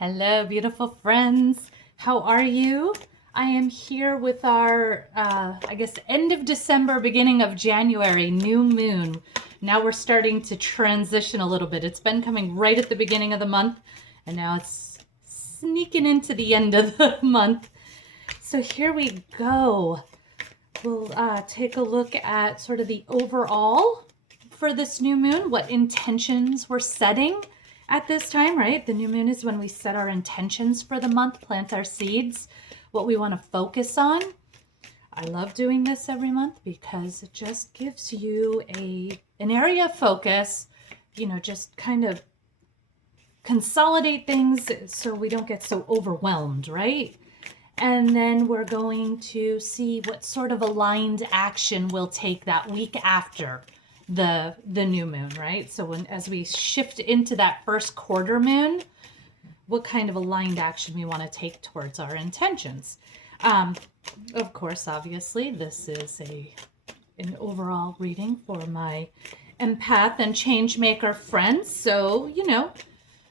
Hello, beautiful friends. How are you? I am here with our, end of December, beginning of January, new moon. Now we're starting to transition a little bit. It's been coming right at the beginning of the month, and now it's sneaking into the end of the month. So here we go. We'll take a look at sort of the overall for this new moon, what intentions we're setting at this time, right? The new moon is when we set our intentions for the month, plant our seeds, what we want to focus on. I love doing this every month because it just gives you an area of focus, just kind of consolidate things so we don't get so overwhelmed, right? And then we're going to see what sort of aligned action we'll take that week after the new moon, right? So as we shift into that first quarter moon, what kind of aligned action we want to take towards our intentions. Of course, obviously, this is an overall reading for my empath and changemaker friends. So,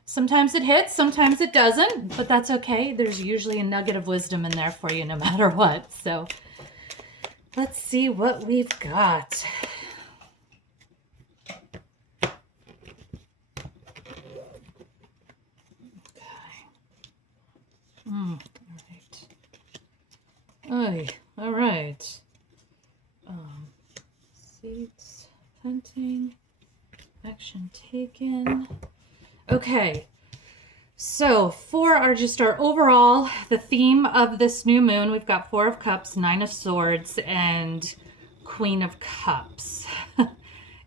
sometimes it hits, sometimes it doesn't, but that's okay. There's usually a nugget of wisdom in there for you no matter what. So let's see what we've got. All right. Seeds, planting, action taken. Okay. So for our overall, the theme of this new moon, we've got Four of Cups, Nine of Swords, and Queen of Cups.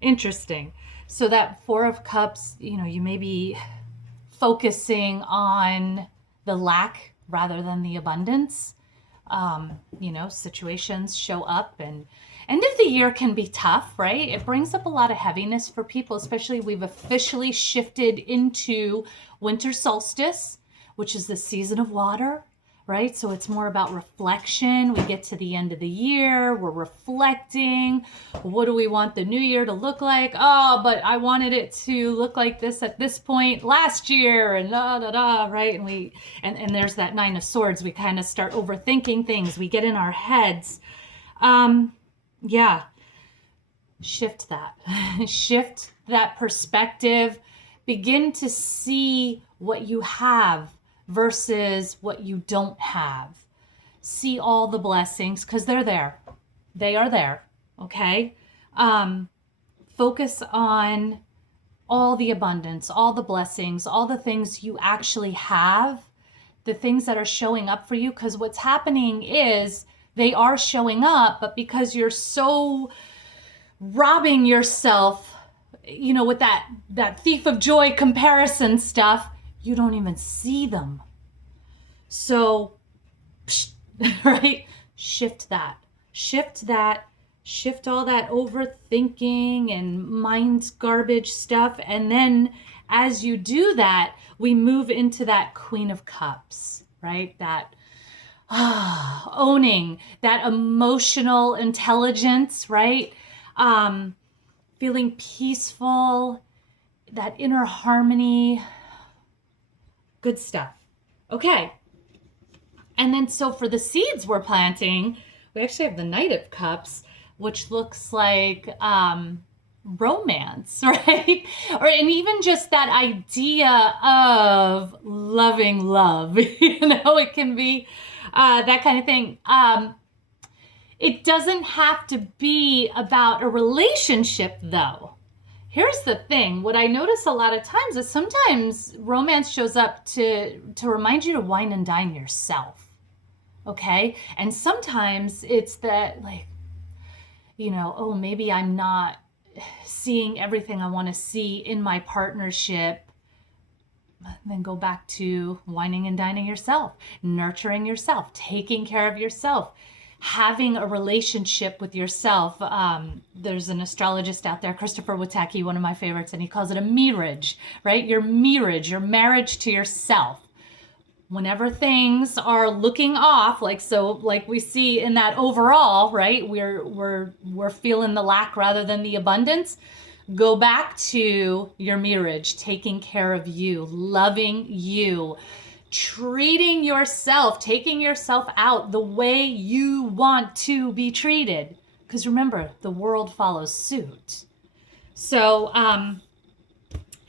Interesting. So that Four of Cups, you may be focusing on the lack rather than the abundance. Situations show up, and end of the year can be tough, right? It brings up a lot of heaviness for people, especially we've officially shifted into winter solstice, which is the season of water, right? So it's more about reflection. We get to the end of the year, we're reflecting. What do we want the new year to look like? Oh, but I wanted it to look like this at this point last year, and right? And there's that Nine of Swords. We kind of start overthinking things. We get in our heads. Shift that. Shift that perspective. Begin to see what you have versus what you don't have. See all the blessings because they're there. They are there. Okay. Focus on all the abundance, all the blessings, all the things you actually have, the things that are showing up for you. Because what's happening is they are showing up, but because you're so robbing yourself, with that thief of joy comparison stuff, you don't even see them. So, right? Shift all that overthinking and mind garbage stuff. And then as you do that, we move into that Queen of Cups, right? That owning that emotional intelligence, right? Feeling peaceful, that inner harmony, good stuff. Okay. And then so for the seeds we're planting, we actually have the Knight of Cups, which looks like romance, right? And even just that idea of loving love, it can be that kind of thing. It doesn't have to be about a relationship, though. Here's the thing. What I notice a lot of times is sometimes romance shows up to remind you to wine and dine yourself. Okay? And sometimes it's that, maybe I'm not seeing everything I want to see in my partnership. Then go back to wining and dining yourself, nurturing yourself, taking care of yourself, having a relationship with yourself. There's an astrologist out there, Christopher BouTeaque, one of my favorites, and he calls it a me-rriage, right? Your me-rriage, your marriage to yourself. Whenever things are looking off, like we see in that overall, right? We're feeling the lack rather than the abundance. Go back to your me-rriage, taking care of you, loving you, treating yourself, taking yourself out the way you want to be treated. Because remember, the world follows suit. So,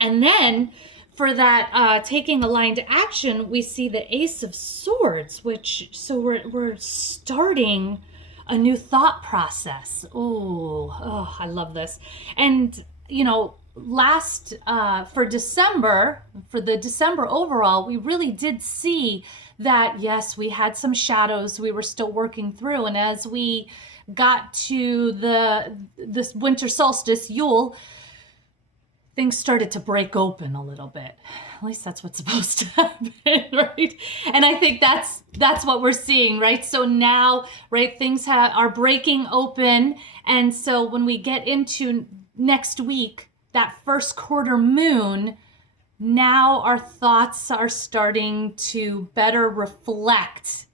and then for that taking aligned action, we see the Ace of Swords, which, so we're starting a new thought process. Oh, I love this. And, you know, last for the December overall, we really did see that, yes, we had some shadows we were still working through. And as we got to this winter solstice, Yule, things started to break open a little bit. At least that's what's supposed to happen, right? And I think that's what we're seeing, right? So now, right, things are breaking open. And so when we get into next week, that first quarter moon, now our thoughts are starting to better reflect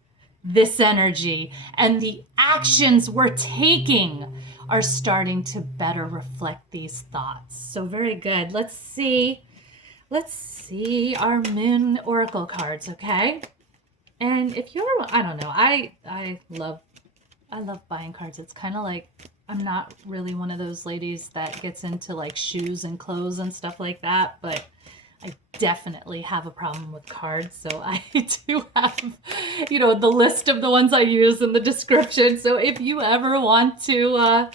this energy, and the actions we're taking are starting to better reflect these thoughts. So very good. Let's see our moon oracle cards, okay? And if you're, I don't know, I love buying cards. It's kind of like, I'm not really one of those ladies that gets into like shoes and clothes and stuff like that, but I definitely have a problem with cards. So I do have, you know, the list of the ones I use in the description. So if you ever want to,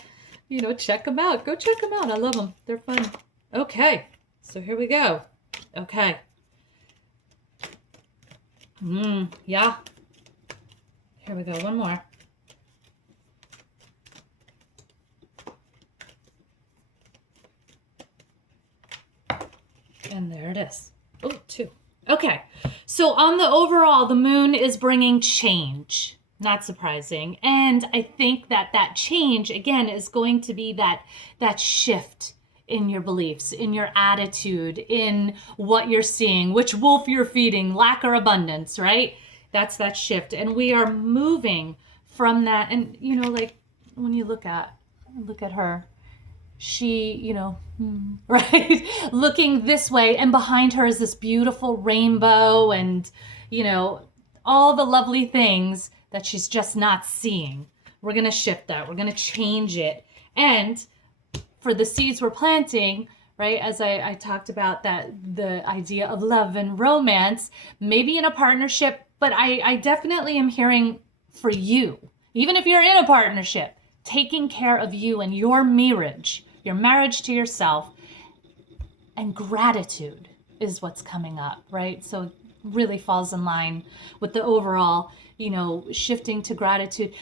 you know, check them out, go check them out. I love them. They're fun. Okay. So here we go. Okay. Yeah. Here we go. One more. And there it is. Oh, two. Okay. So on the overall, the moon is bringing change. Not surprising. And I think that change, again, is going to be that shift in your beliefs, in your attitude, in what you're seeing, which wolf you're feeding, lack or abundance, right? That's that shift. And we are moving from that. And, you know, like when you look at her, she, you know, right, looking this way, and behind her is this beautiful rainbow and, you know, all the lovely things that she's just not seeing. We're going to shift that. We're going to change it. And for the seeds we're planting, right, as I talked about, that the idea of love and romance, maybe in a partnership, but I definitely am hearing for you, even if you're in a partnership, taking care of you and your me-rriage, your marriage to yourself, and gratitude is what's coming up, right? So it really falls in line with the overall, you know, shifting to gratitude.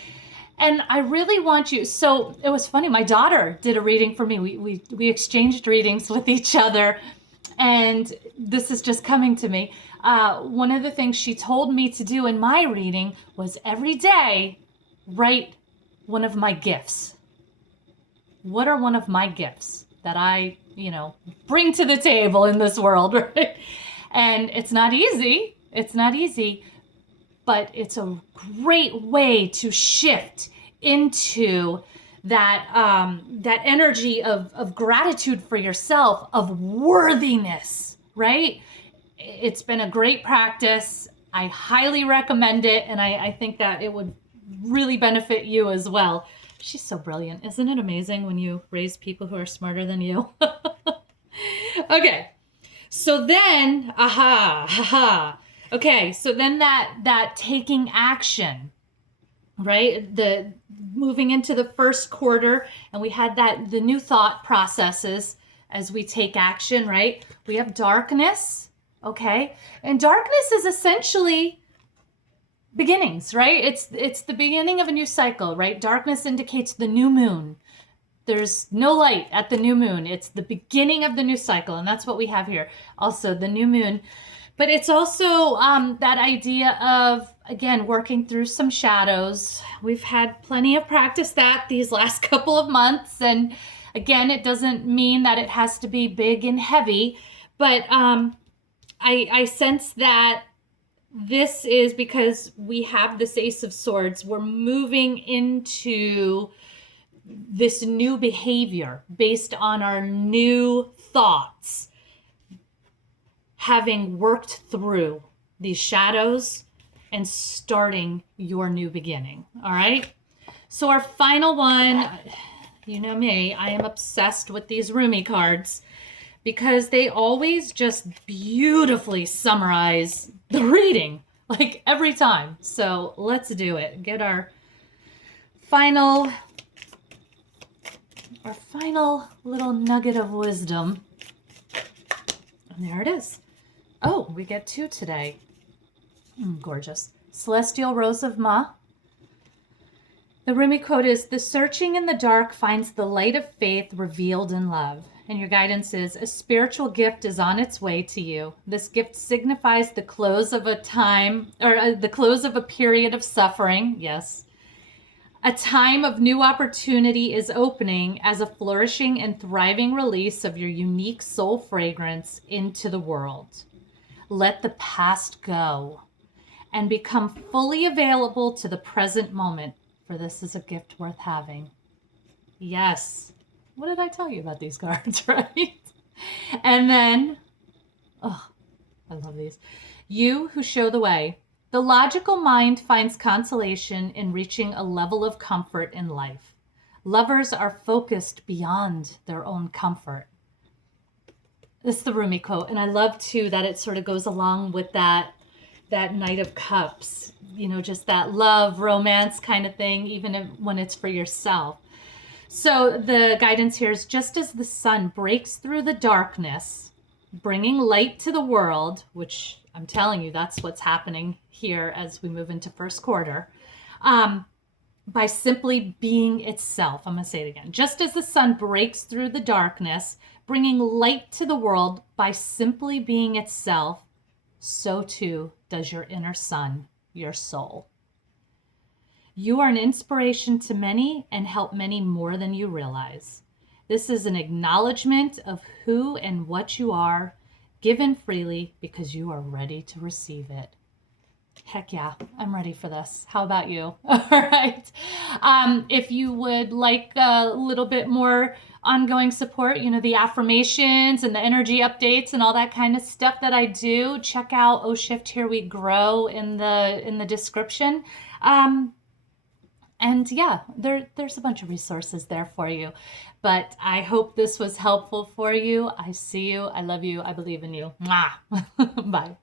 And I really want you, so it was funny, my daughter did a reading for me. We exchanged readings with each other, and this is just coming to me. One of the things she told me to do in my reading was every day write one of my gifts. What are one of my gifts that I, you know, bring to the table in this world, right? And it's not easy. It's not easy, but it's a great way to shift into that that energy of gratitude for yourself, of worthiness, right? It's been a great practice. I highly recommend it, and I think that it would really benefit you as well. She's so brilliant. Isn't it amazing when you raise people who are smarter than you? Okay. So then, okay. So then that taking action, right? The moving into the first quarter, and we had the new thought processes as we take action, right? We have darkness, okay? And darkness is essentially beginnings, right? It's the beginning of a new cycle, right? Darkness indicates the new moon. There's no light at the new moon. It's the beginning of the new cycle, and that's what we have here. Also, the new moon. But it's also that idea of, again, working through some shadows. We've had plenty of practice that these last couple of months, and again, it doesn't mean that it has to be big and heavy, but I sense that this is because we have this Ace of Swords. We're moving into this new behavior based on our new thoughts, having worked through these shadows and starting your new beginning. All right. So our final one, you know me, I am obsessed with these Rumi cards because they always just beautifully summarize the reading, like every time. So let's do it. Get our final little nugget of wisdom. And there it is. Oh, we get 2 today. Gorgeous. Celestial Rose of Ma. The Rumi quote is, "The searching in the dark finds the light of faith revealed in love." And your guidance is, "A spiritual gift is on its way to you. This gift signifies the close of a time, or the close of a period of suffering." Yes. "A time of new opportunity is opening as a flourishing and thriving release of your unique soul fragrance into the world. Let the past go and become fully available to the present moment, for this is a gift worth having." Yes. What did I tell you about these cards, right? And then, oh, I love these. "You who show the way. The logical mind finds consolation in reaching a level of comfort in life. Lovers are focused beyond their own comfort." This is the Rumi quote. And I love too that it sort of goes along with that Knight of Cups, you know, just that love, romance kind of thing, even when it's for yourself. So the guidance here is, just as the sun breaks through the darkness, bringing light to the world, which I'm telling you, that's what's happening here as we move into first quarter, by simply being itself. I'm going to say it again. Just as the sun breaks through the darkness, bringing light to the world by simply being itself, so too does your inner sun, your soul. You are an inspiration to many and help many more than you realize. This is an acknowledgement of who and what you are, given freely because you are ready to receive it. Heck yeah, I'm ready for this. How about you? All right. If you would like a little bit more ongoing support, you know, the affirmations and the energy updates and all that kind of stuff that I do, check out Oh Shift Here We Grow in the description. And yeah, there's a bunch of resources there for you. But I hope this was helpful for you. I see you. I love you. I believe in you. Mwah. Bye.